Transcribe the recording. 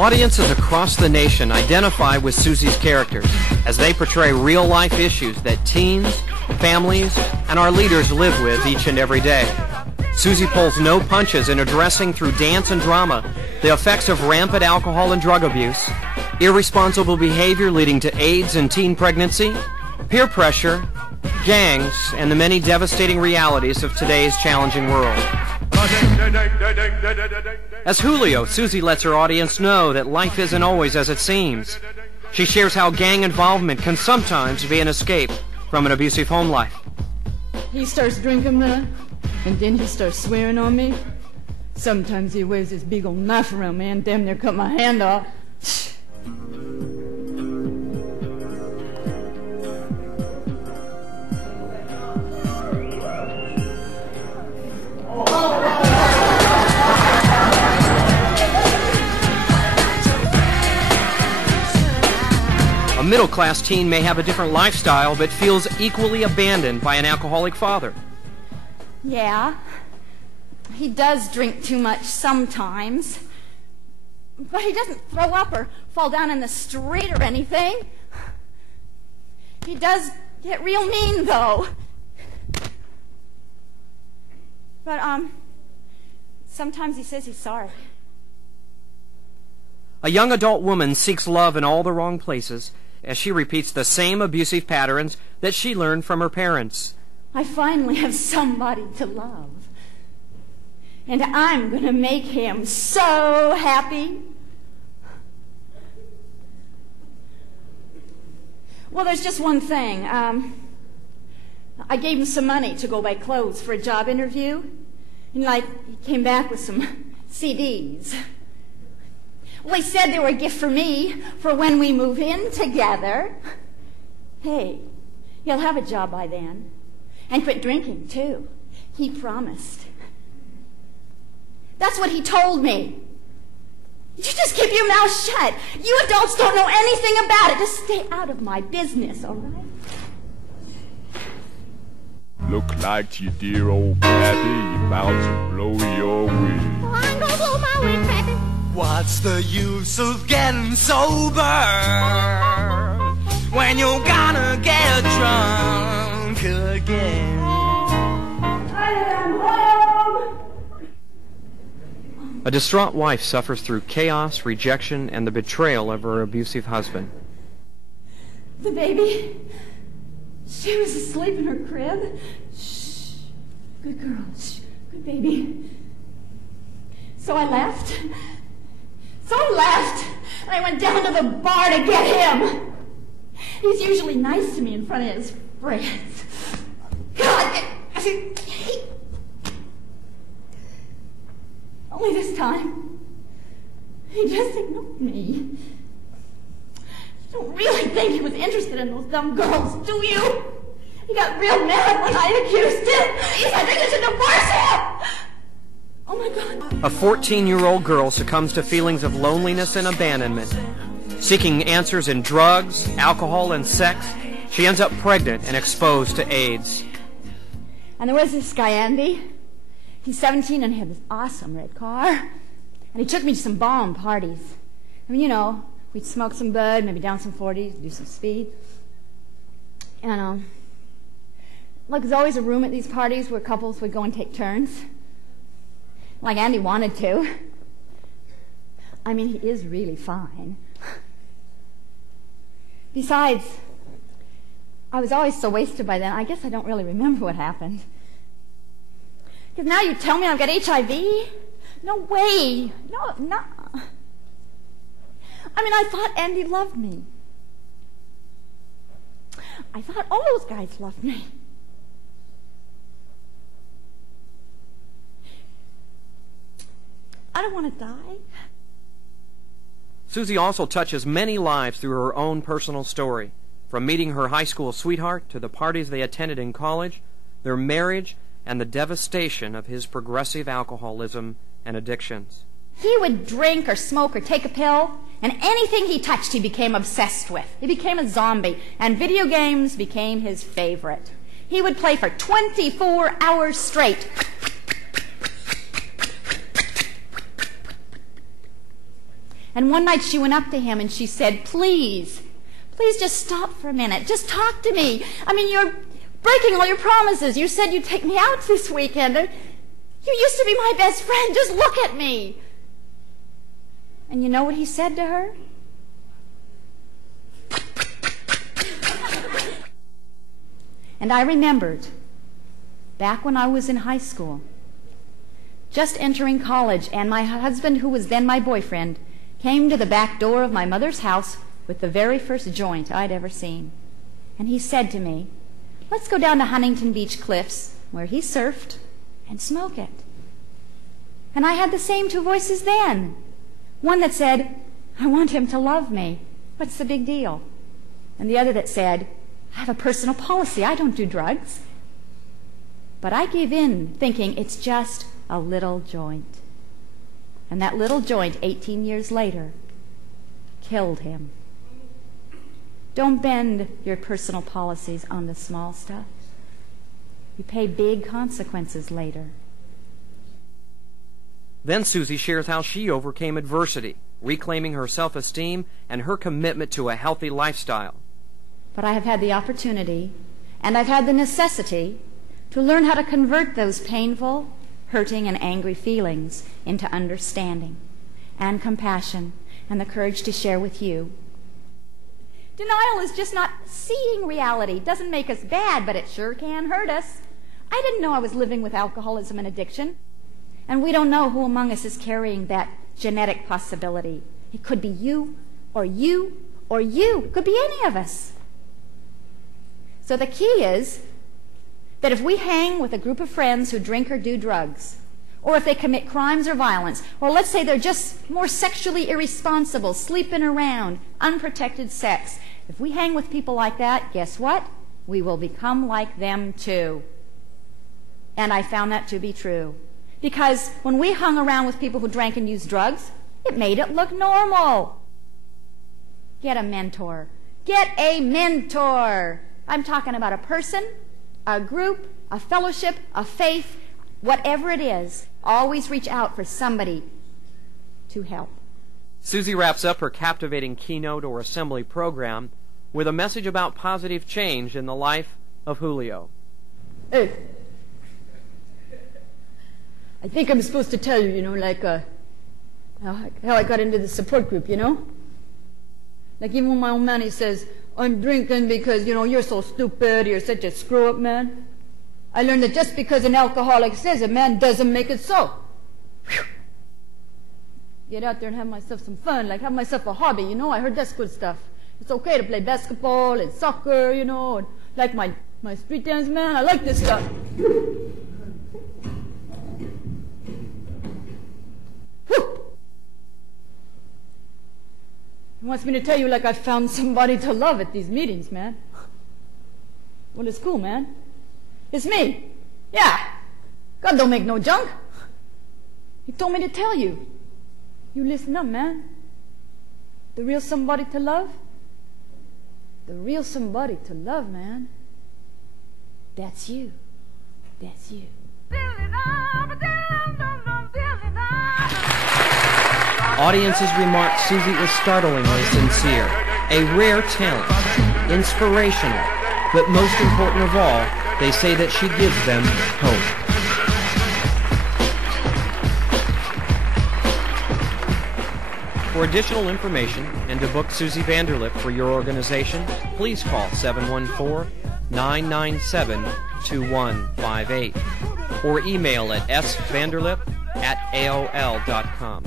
Audiences across the nation identify with Susie's characters as they portray real-life issues that teens, families, and our leaders live with each and every day. Susie pulls no punches in addressing through dance and drama the effects of rampant alcohol and drug abuse, irresponsible behavior leading to AIDS and teen pregnancy, peer pressure, gangs, and the many devastating realities of today's challenging world. As Julio, Susie lets her audience know that life isn't always as it seems. She shares how gang involvement can sometimes be an escape from an abusive home life. He starts drinking there, and then he starts swearing on me. Sometimes he waves his big old knife around me and damn near cut my hand off. A middle-class teen may have a different lifestyle, but feels equally abandoned by an alcoholic father. Yeah, he does drink too much sometimes, but he doesn't throw up or fall down in the street or anything. He does get real mean, though. But, sometimes he says he's sorry. A young adult woman seeks love in all the wrong places as she repeats the same abusive patterns that she learned from her parents. I finally have somebody to love. And I'm going to make him so happy. Well, there's just one thing. I gave him some money to go buy clothes for a job interview. And, he came back with some CDs. Well, he said they were a gift for me for when we move in together. Hey, he'll have a job by then. And quit drinking, too. He promised. That's what he told me. You just keep your mouth shut. You adults don't know anything about it. Just stay out of my business, all right? Look like your dear old pappy about to blow your wig. Oh, I'm gonna blow my wig, Pappy. What's the use of getting sober when you're gonna get drunk again? I am home! A distraught wife suffers through chaos, rejection, and the betrayal of her abusive husband. The baby, she was asleep in her crib. Shh, good girl, shh, good baby. So I left, and I went down to the bar to get him. He's usually nice to me in front of his friends. God, only this time, he just ignored me. You don't really think he was interested in those dumb girls, do you? He got real mad when I accused him. He said I should divorce him. Oh my God. A 14-year-old girl succumbs to feelings of loneliness and abandonment. Seeking answers in drugs, alcohol, and sex, she ends up pregnant and exposed to AIDS. And there was this guy, Andy. He's 17 and he had this awesome red car. And he took me to some bomb parties. I mean, we'd smoke some bud, maybe down some 40s, do some speed. And, there's always a room at these parties where couples would go and take turns. Like Andy wanted to. I mean, he is really fine. Besides, I was always so wasted by then, I guess I don't really remember what happened. Because now you tell me I've got HIV? No way. No. I mean, I thought Andy loved me. I thought all those guys loved me. I don't want to die. Susie also touches many lives through her own personal story. From meeting her high school sweetheart to the parties they attended in college, their marriage, and the devastation of his progressive alcoholism and addictions. He would drink or smoke or take a pill, and anything he touched he became obsessed with. He became a zombie, and video games became his favorite. He would play for 24 hours straight. And one night she went up to him and she said, please just stop for a minute. Just talk to me. I mean, you're breaking all your promises. You said you'd take me out this weekend. You used to be my best friend. Just look at me. And you know what he said to her? And I remembered, back when I was in high school, just entering college, and my husband, who was then my boyfriend, came to the back door of my mother's house with the very first joint I'd ever seen. And he said to me, let's go down to Huntington Beach Cliffs, where he surfed, and smoke it. And I had the same two voices then. One that said, I want him to love me. What's the big deal? And the other that said, I have a personal policy. I don't do drugs. But I gave in, thinking it's just a little joint. And that little joint, 18 years later, killed him. Don't bend your personal policies on the small stuff. You pay big consequences later. Then Susie shares how she overcame adversity, reclaiming her self-esteem and her commitment to a healthy lifestyle. But I have had the opportunity, and I've had the necessity, to learn how to convert those painful, hurting, and angry feelings into understanding and compassion and the courage to share with you. Denial is just not seeing reality. It doesn't make us bad, but it sure can hurt us. I didn't know I was living with alcoholism and addiction. And we don't know who among us is carrying that genetic possibility. It could be you, or you, or you. It could be any of us. So the key is that if we hang with a group of friends who drink or do drugs, or if they commit crimes or violence, or let's say they're just more sexually irresponsible, sleeping around, unprotected sex, if we hang with people like that, guess what? We will become like them too. And I found that to be true. Because when we hung around with people who drank and used drugs, it made it look normal. Get a mentor. Get a mentor. I'm talking about a person, a group, a fellowship, a faith, whatever it is. Always reach out for somebody to help. Susie wraps up her captivating keynote or assembly program with a message about positive change in the life of Julio. Hey, I think I'm supposed to tell you, like how I got into the support group, Like even when my old man, he says, I'm drinking because, you're so stupid, you're such a screw-up, man. I learned that just because an alcoholic says it, man, doesn't make it so. Whew. Get out there and have myself some fun, like have myself a hobby, I heard that's good stuff. It's okay to play basketball and soccer, and like my street dance, man, I like this stuff. He wants me to tell you like I found somebody to love at these meetings, man. Well, it's cool, man. It's me. Yeah. God don't make no junk. He told me to tell you. You listen up, man. The real somebody to love? The real somebody to love, man. That's you. That's you. Audiences remarked Susie was startlingly sincere, a rare talent, inspirational, but most important of all, they say that she gives them hope. For additional information and to book Susie Vanderlip for your organization, please call 714-997-2158 or email at svanderlip@aol.com.